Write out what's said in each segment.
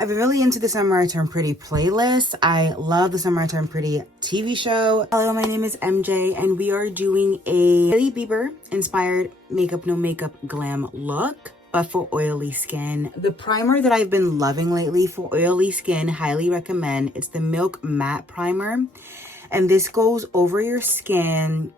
I've been really into the Summer I Turn Pretty playlist. I love the Summer I Turn Pretty TV show. Hello, my name is MJ and we are doing a Hailey Bieber inspired makeup, no makeup glam look, but for oily skin. The primer that I've been loving lately for oily skin, highly recommend. It's the Milk Matte Primer. And this goes over your skin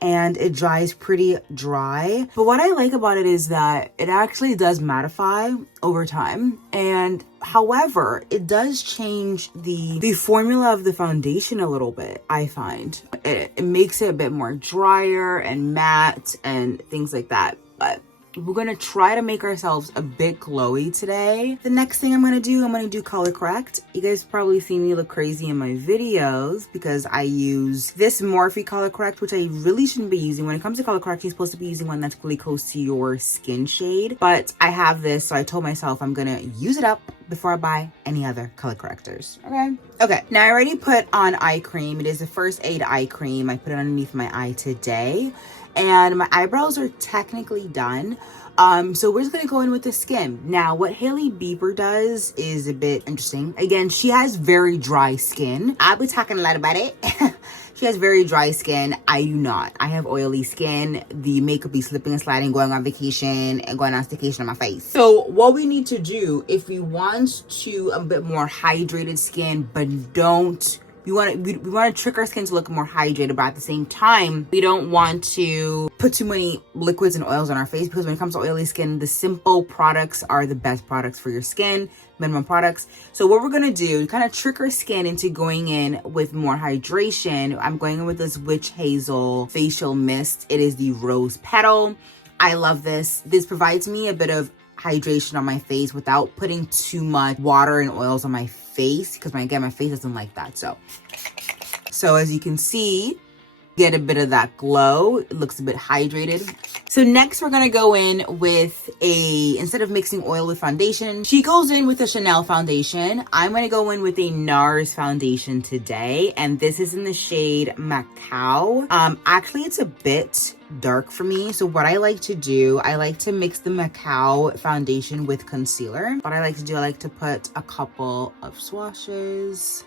and it dries pretty dry. But what I like about it is that it actually does mattify over time. And however, it does change the formula of the foundation a little bit, I find. It makes it a bit more drier and matte and things like that. But we're gonna try to make ourselves a bit glowy today. The next thing I'm gonna do color correct. You guys probably see me look crazy in my videos because I use this Morphe color correct, which I really shouldn't be using. When it comes to color correcting, you're supposed to be using one that's really close to your skin shade. But I have this, so I told myself I'm gonna use it up before I buy any other color correctors. Okay, now I already put on eye cream. It is the First Aid eye cream. I put it underneath my eye today. And my eyebrows are technically done. So we're just gonna go in with the skin. Now, what Hailey Bieber does is a bit interesting. Again, she has very dry skin. I'll be talking a lot about it. She has very dry skin. I do not. I have oily skin. The makeup be slipping and sliding, going on vacation and going on staycation on my face. So what we need to do if we want to a bit more hydrated skin, but don't, we want to trick our skin to look more hydrated, but at the same time, we don't want to put too many liquids and oils on our face, because when it comes to oily skin, the simple products are the best products for your skin, minimum products. So what we're going to do, kind of trick our skin into going in with more hydration. I'm going in with this Witch Hazel facial mist. It is the rose petal. I love this. This provides me a bit of hydration on my face without putting too much water and oils on my face, because my face doesn't like that. So as you can see, get a bit of that glow. It looks a bit hydrated. So next we're gonna go in with instead of mixing oil with foundation, she goes in with a Chanel foundation. I'm gonna go in with a NARS foundation today, and this is in the shade Macao. Actually it's a bit dark for me, so what I like to do, I like to mix the Macao foundation with concealer. What I like to do, I like to put a couple of swashes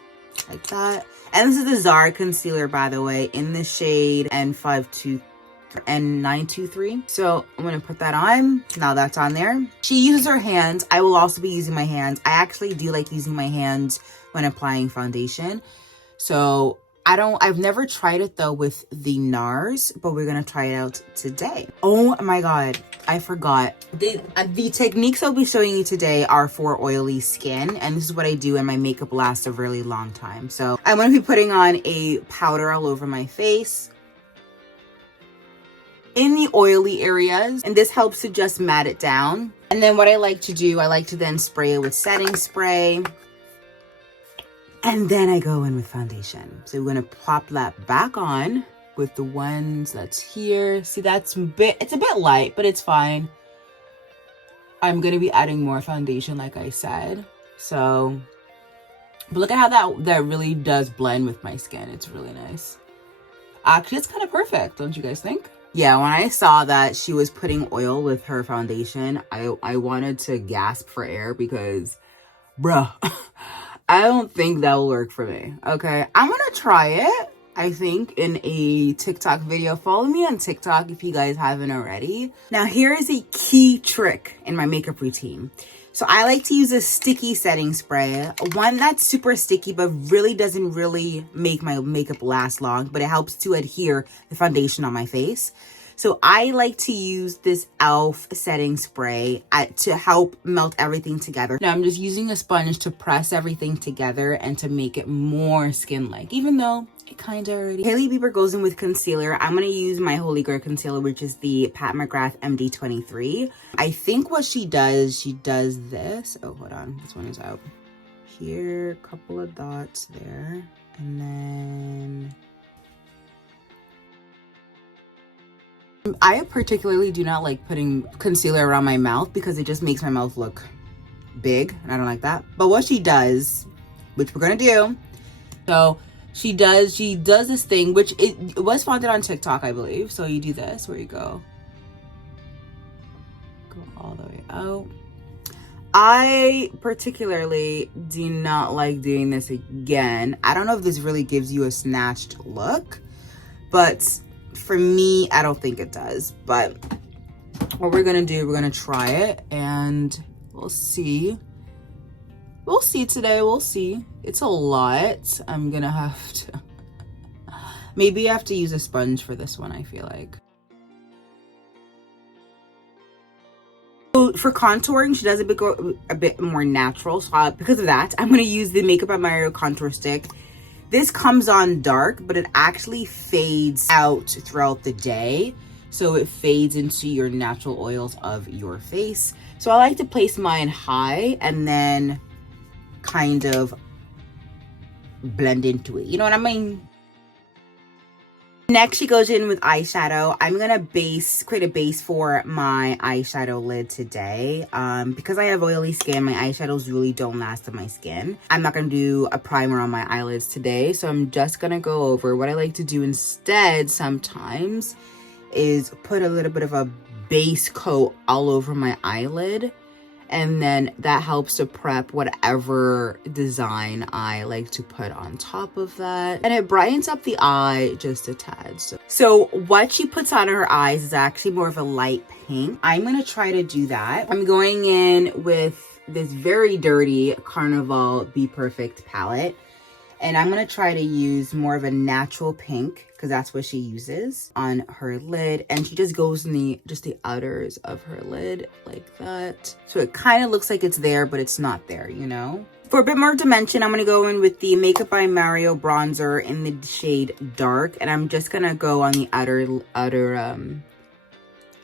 like that. And this is the Zara concealer, by the way, in the shade N923. So I'm gonna put that on. Now that's on there. She uses her hands. I will also be using my hands. I actually do like using my hands when applying foundation. So I've never tried it though with the NARS, but we're gonna try it out today. Oh my God, I forgot. The techniques I'll be showing you today are for oily skin, and this is what I do, and my makeup lasts a really long time. So I'm gonna be putting on a powder all over my face in the oily areas, and this helps to just matte it down. And then what I like to do, I like to then spray it with setting spray. And then I go in with foundation. So we're gonna pop that back on with the ones that's here. See, it's a bit light, but it's fine. I'm gonna be adding more foundation, like I said. So, but look at how that really does blend with my skin. It's really nice. Actually, it's kind of perfect, don't you guys think? Yeah, when I saw that she was putting oil with her foundation, I wanted to gasp for air because, bruh, I don't think that will work for me. Okay, I'm gonna try it, I think, in a TikTok video. Follow me on TikTok if you guys haven't already. Now, here is a key trick in my makeup routine. So I like to use a sticky setting spray, one that's super sticky but really doesn't make my makeup last long, but it helps to adhere the foundation on my face. So I like to use this e.l.f. setting spray to help melt everything together. Now I'm just using a sponge to press everything together and to make it more skin-like, even though it kind of already. Hailey Bieber goes in with concealer. I'm going to use my Holy Grail concealer, which is the Pat McGrath MD23. I think what she does this. Oh, hold on. This one is out. Here, a couple of dots there. And then I particularly do not like putting concealer around my mouth because it just makes my mouth look big, and I don't like that. But what she does, which we're gonna do, so she does this thing, which it was founded on TikTok, I believe. So you do this, where you go all the way out. I particularly do not like doing this again. I don't know if this really gives you a snatched look, but for me, I don't think it does. But what we're gonna do, we're gonna try it and we'll see. We'll see today, we'll see. It's a lot. I'm gonna have to, maybe I have to use a sponge for this one, I feel like. So for contouring, she does go a bit more natural. So because of that, I'm going to use the Makeup by Mario contour stick. This comes on dark, but it actually fades out throughout the day. So it fades into your natural oils of your face. So I like to place mine high and then kind of blend into it. You know what I mean? Next, she goes in with eyeshadow. I'm gonna create a base for my eyeshadow lid today. Because I have oily skin, my eyeshadows really don't last on my skin. I'm not gonna do a primer on my eyelids today, so I'm just gonna go over what I like to do instead sometimes is put a little bit of a base coat all over my eyelid. And then that helps to prep whatever design I like to put on top of that. And it brightens up the eye just a tad. So what she puts on her eyes is actually more of a light pink. I'm gonna try to do that. I'm going in with this very dirty Carnival Be Perfect palette. And I'm gonna try to use more of a natural pink because that's what she uses on her lid. And she just goes in just the outers of her lid like that. So it kind of looks like it's there, but it's not there, you know? For a bit more dimension, I'm gonna go in with the Makeup by Mario bronzer in the shade Dark. And I'm just gonna go on the outer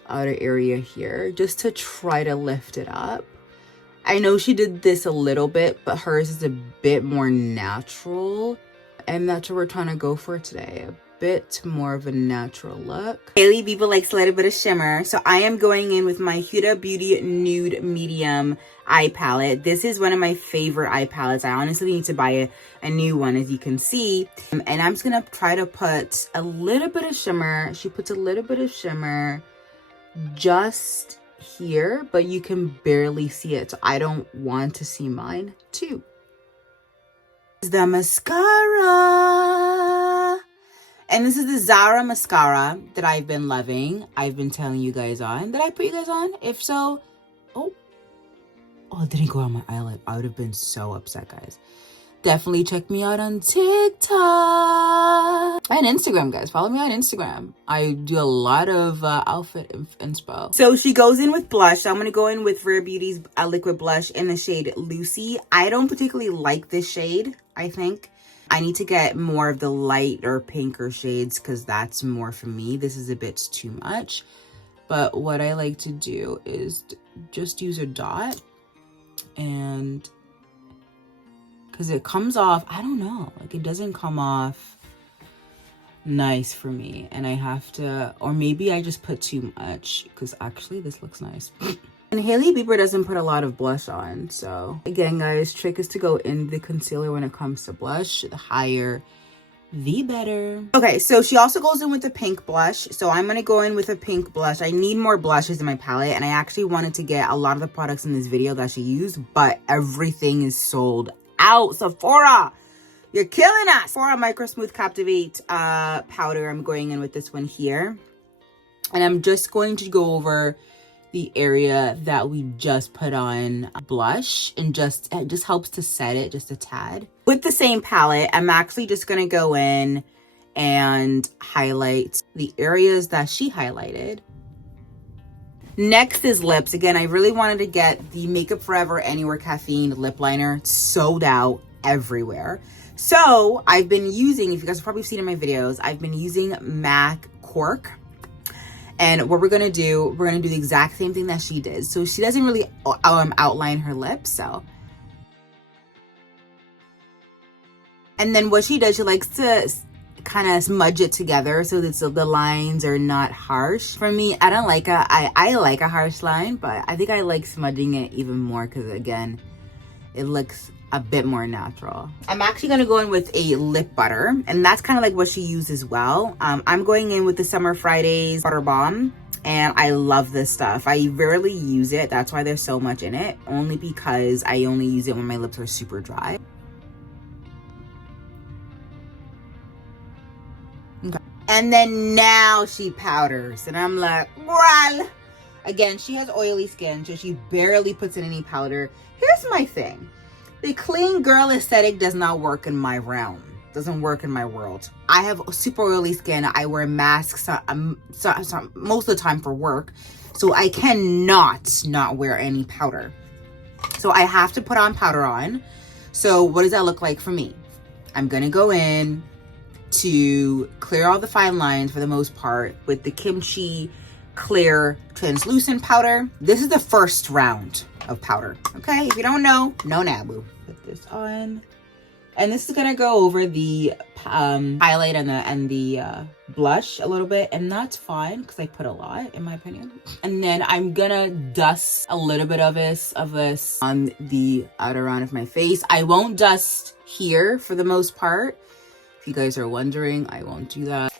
area here just to try to lift it up. I know she did this a little bit, but hers is a bit more natural. And that's what we're trying to go for today. A bit more of a natural look. Hailey Bieber likes a little bit of shimmer. So I am going in with my Huda Beauty Nude Medium eye palette. This is one of my favorite eye palettes. I honestly need to buy a new one, as you can see. And I'm just going to try to put a little bit of shimmer. She puts a little bit of shimmer just here, but you can barely see it, so I don't want to see mine too. The mascara, and this is the Zara mascara that I've been loving. I've been telling you guys on. Did I put you guys on? If so, oh, it didn't go on my eyelid. I would have been so upset, guys. Definitely check me out on TikTok and Instagram, guys. Follow me on Instagram. I do a lot of outfit inspo. So she goes in with blush. So I'm going to go in with Rare Beauty's liquid blush in the shade Lucy. I don't particularly like this shade, I think. I need to get more of the lighter pinker shades because that's more for me. This is a bit too much. But what I like to do is just use a dot and... because it comes off, I don't know, like it doesn't come off nice for me. And I have to, or maybe I just put too much because actually this looks nice. And Hailey Bieber doesn't put a lot of blush on. So again, guys, trick is to go in the concealer when it comes to blush. The higher, the better. Okay, so she also goes in with a pink blush. So I'm going to go in with a pink blush. I need more blushes in my palette. And I actually wanted to get a lot of the products in this video that she used, but everything is sold out. Sephora, you're killing us. Sephora Micro Smooth Captivate powder. I'm going in with this one here, and I'm just going to go over the area that we just put on blush, and it just helps to set it just a tad. With the same palette, I'm actually just going to go in and highlight the areas that she highlighted. Next is lips. Again, I really wanted to get the Makeup Forever Anywhere Caffeine lip liner. It's sold out everywhere. So I've been using, if you guys have probably seen in my videos, I've been using MAC Cork. And what we're going to do the exact same thing that she did. So she doesn't really outline her lips. So. And then what she does, she likes to kind of smudge it together so that the lines are not harsh. For me, I don't like I like a harsh line, but I think I like smudging it even more because again, it looks a bit more natural. I'm actually going to go in with a lip butter, and that's kind of like what she used as well. I'm going in with the Summer Fridays Butter Balm. And I love this stuff. I rarely use it. That's why there's so much in it. Only because I only use it when my lips are super dry. Okay. And then now she powders. And I'm like, well. Again, she has oily skin, so she barely puts in any powder. Here's my thing. The clean girl aesthetic does not work in my realm. Doesn't work in my world. I have super oily skin. I wear masks most of the time for work, so I cannot not wear any powder. So I have to put on powder on. So what does that look like for me? I'm gonna go in to clear all the fine lines for the most part with the Kimchi clear translucent powder. This is the first round of powder. Okay, if you don't know, no nabu. Put this on. And this is gonna go over the highlight and the blush a little bit, and that's fine because I put a lot, in my opinion. And then I'm gonna dust a little bit of this on the outer round of my face. I won't dust here for the most part. If you guys are wondering, I won't do that.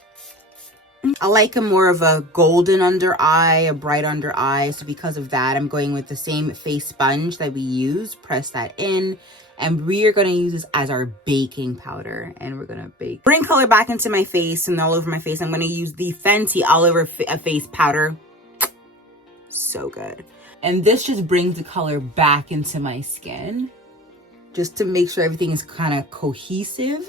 I like a more of a golden under eye, a bright under eye. So because of that, I'm going with the same face sponge that we use. Press that in. And we are going to use this as our baking powder. And we're going to bake. Bring color back into my face and all over my face. I'm going to use the Fenty all over face powder. So good. And this just brings the color back into my skin. Just to make sure everything is kind of cohesive.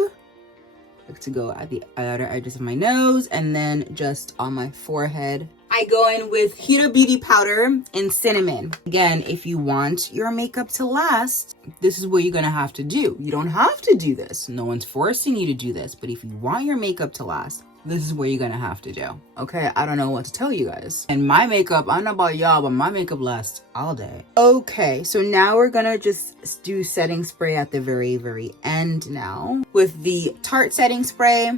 Like to go at the outer edges of my nose and then just on my forehead. I go in with Huda Beauty powder in cinnamon. Again, if you want your makeup to last, this is what you're gonna have to do. You don't have to do this. No one's forcing you to do this, but if you want your makeup to last, this is what you're gonna have to do. Okay, I don't know what to tell you guys. And my makeup, I don't know about y'all, but my makeup lasts all day. Okay, so now we're gonna just do setting spray at the very, very end now with the Tarte setting spray.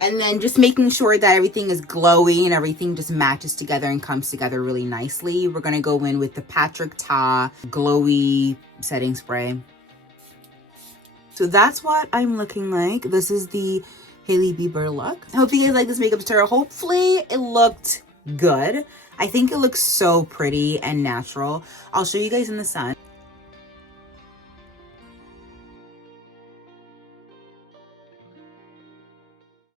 And then just making sure that everything is glowy and everything just matches together and comes together really nicely. We're gonna go in with the Patrick Ta glowy setting spray. So that's what I'm looking like. This is the Hailey Bieber look. I hope you guys like this makeup tutorial. Hopefully it looked good. I think it looks so pretty and natural. I'll show you guys in the sun.